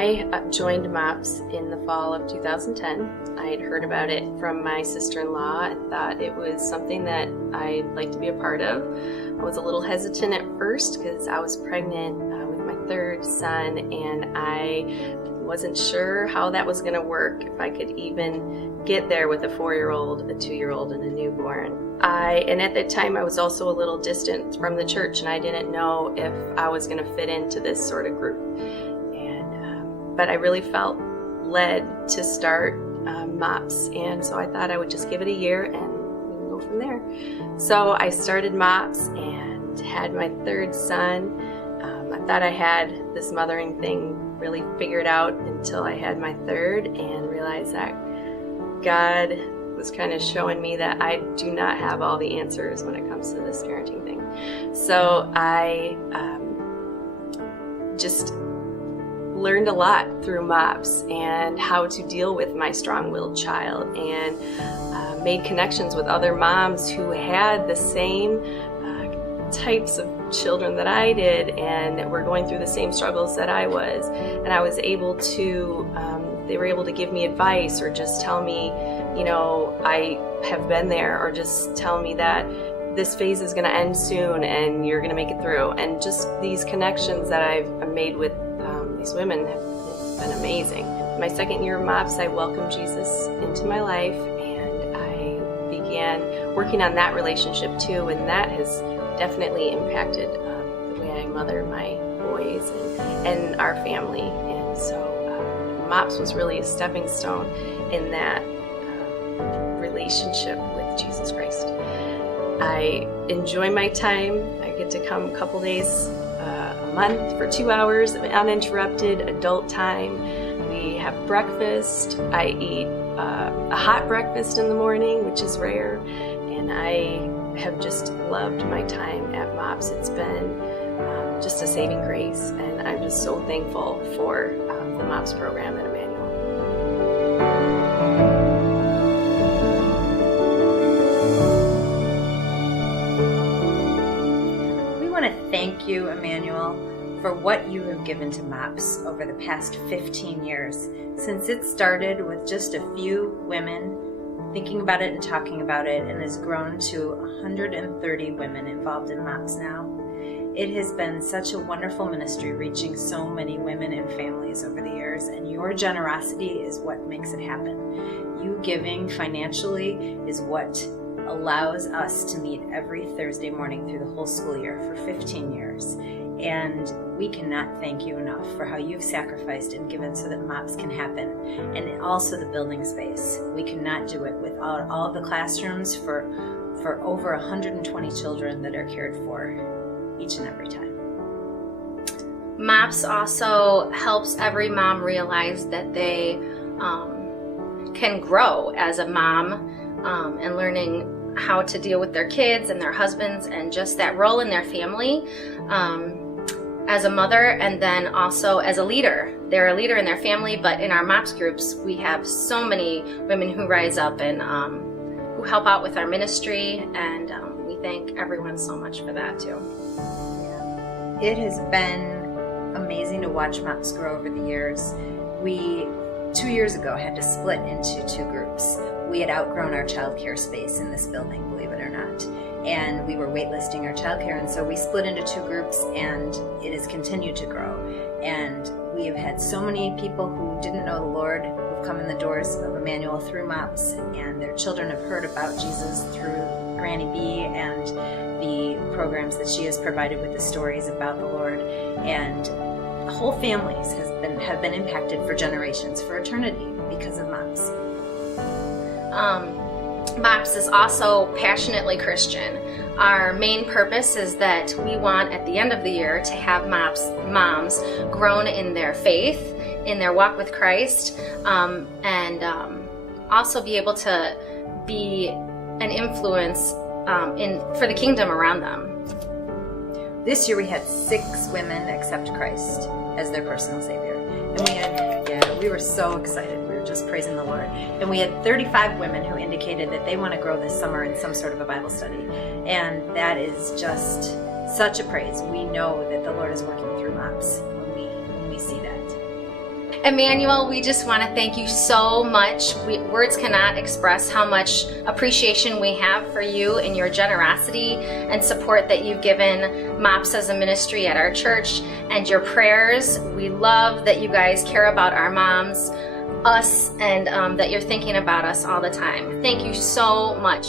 I joined MOPS in the fall of 2010. I had heard about it from my sister-in-law and thought it was something that I'd like to be a part of. I was a little hesitant at first because I was pregnant with my third son, and I wasn't sure how that was going to work, if I could even get there with a 4-year-old, a 2-year-old, and a newborn. And at that time I was also a little distant from the church, and I didn't know if I was going to fit into this sort of group. But I really felt led to start MOPS, and so I thought I would just give it a year and we can go from there. So I started MOPS and had my third son. I thought I had this mothering thing really figured out until I had my third and realized that God was kind of showing me that I do not have all the answers when it comes to this parenting thing. So I just learned a lot through MOPS and how to deal with my strong-willed child, and made connections with other moms who had the same types of children that I did and were going through the same struggles that I was. And I was able to, they were able to give me advice or just tell me, you know, I have been there, or just tell me that this phase is going to end soon and you're going to make it through. And just these connections that I've made with these women have been amazing. My second year of MOPS, I welcomed Jesus into my life, and I began working on that relationship too, and that has definitely impacted the way I mother my boys and our family. And so MOPS was really a stepping stone in that relationship with Jesus Christ. I enjoy my time. I get to come a couple days a month for 2 hours of uninterrupted adult time. We have breakfast. I eat a hot breakfast in the morning, which is rare, and I have just loved my time at MOPS. It's been just a saving grace, and I'm just so thankful for the MOPS program at Emmanuel. Thank you, Emmanuel, for what you have given to MOPS over the past 15 years. Since it started with just a few women thinking about it and talking about it, and has grown to 130 women involved in MOPS now. It has been such a wonderful ministry, reaching so many women and families over the years, and your generosity is what makes it happen. You giving financially is what allows us to meet every Thursday morning through the whole school year for 15 years. And we cannot thank you enough for how you've sacrificed and given so that MOPS can happen. And also the building space. We cannot do it without all of the classrooms for over 120 children that are cared for each and every time. MOPS also helps every mom realize that they can grow as a mom, and learning how to deal with their kids and their husbands and just that role in their family as a mother, and then also as a leader. They're a leader in their family, but in our MOPS groups we have so many women who rise up and who help out with our ministry, and we thank everyone so much for that too. It has been amazing to watch MOPS grow over the years. We 2 years ago had to split into 2 groups. We had outgrown our childcare space in this building, believe it or not, and we were waitlisting our childcare, and so we split into 2 groups, and it has continued to grow. And we have had so many people who didn't know the Lord who've come in the doors of Emmanuel through MOPS, and their children have heard about Jesus through Granny B and the programs that she has provided with the stories about the Lord, and whole families have been impacted for generations, for eternity, because of MOPS. MOPS is also passionately Christian. Our main purpose is that we want at the end of the year to have MOPS moms grown in their faith, in their walk with Christ, and also be able to be an influence for the kingdom around them. This year we had 6 women accept Christ as their personal Savior. And we were so excited. We were just praising the Lord. And we had 35 women who indicated that they want to grow this summer in some sort of a Bible study. And that is just such a praise. We know that the Lord is working through MOPS when we see that. Emmanuel, we just want to thank you so much. Words cannot express how much appreciation we have for you and your generosity and support that you've given MOPS as a ministry at our church, and your prayers. We love that you guys care about our moms, us, and that you're thinking about us all the time. Thank you so much.